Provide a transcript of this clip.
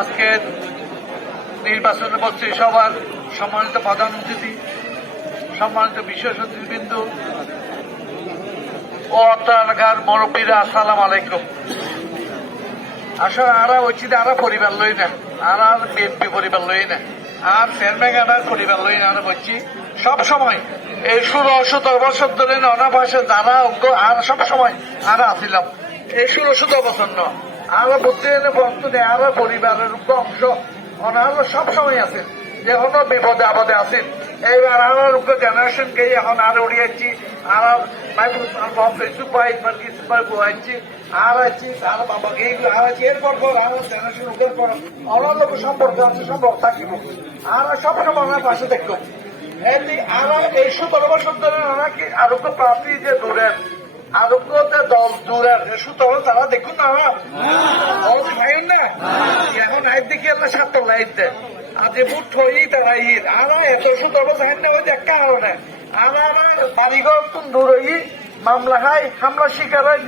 আজকে নির্বাচন বস্তি সভার সম্মানিত প্রধান অতিথি, সম্মানিত বিশেষ অতিথিবৃন্দ ও এলাকার মুরব্বীরা, আসসালাম আলাইকুম। আসলে আরা হচ্ছে আরা পরিবার লই না, আর আর বিএনপি পরিবার লই না, আর চেয়ারম্যান পরিবার লই না আমরা বলছি, সব সময় এই ষোলো সতেরো বছর ধরে অনাভাসে যারা অজ্ঞ আর সব সময় আর আসিলাম। এই ষোলো সতেরো বছর ন আর বুদ্ধি বন্ধু নেই আর পরিবারের অংশ অনার সব সময় আছেন যে কোনো বিপদে আপদে আছেন। এইবার আর উপর জেনারেশনকে এখন আর উড়িয়েছি, আর সুপাই সুপার বুয়াচ্ছি আর আছি আর বাবাকে এইগুলো আর আছি। এরপর পর আর জেনারেশন উপর পর লোক সম্পর্ক আছে, সম্পর্ক থাকিব। আর সব সময় আমার পাশে দেখো এমনি আর এই সতেরো বছর ধরে আরোগ্য প্রার্থী যে দূরের আরোগ্যতে দল দূরের সুতরাং তারা দেখুন না। আমার ভাইয়ের না। এখন আইন দেখি আল্লাহ সাত লাইট দেয়। যে বুট হই তারা ঈদ আর, এত সুতরাং জাহেন না, ওই দেখা হবে না আর আমার বাড়িঘর দূর হই মামলা হয়, হামলা শিকার হয়